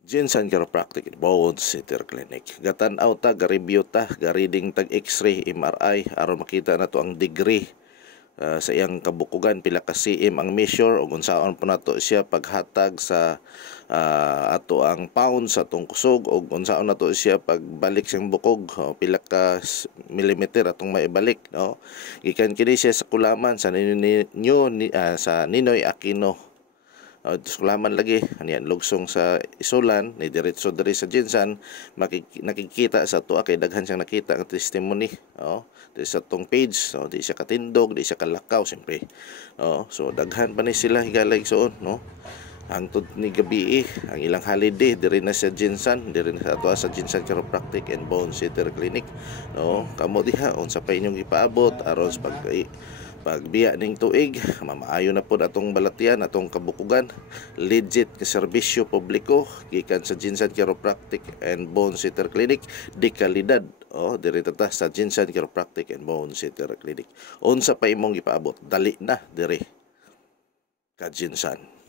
Jinsan Chiropractic Bone Center Clinic. Gatan-aw ta, ga-review ta, ga-reading tag X-ray, MRI aron makita na to ang degree sa iyang kabukugan, pila ka cm ang measure o kung saan po nato siya paghatag sa ato ang pound sa atong kusog o kung saan nato siya pagbalik siyang bukog, pila ka millimeter atong maibalik, no. Gikan kini siya sa kulaman sa sa Ninoy Aquino. Kulaman lagi aniyan lugsong sa Isulan ni diretso diri sa Jinsan, nakikita sa tuwa kay daghan siyang nakita ang testimony, di sa tong page, di siya katindog, di siya kalakaw siyempre, so daghan pa ni sila higalay soon, no. Hangtod ni gabi ang ilang holiday diri na sa Jinsan, diri na sa tuwa sa Jinsan Chiropractic and Bone Center Clinic, no. Kamo diha unsa pa inyong ipaabot aron sa pagbiya ning tuig, mamaayo na pod atong balatian, atong kabukugan, legit nga serbisyo publiko gikan sa Jinsan Chiropractic and Bone Center Clinic, di kalidad. Diri ta sa Jinsan Chiropractic and Bone Center Clinic. Unsa pa imong ipaabot, dali na diri ka Jinsan.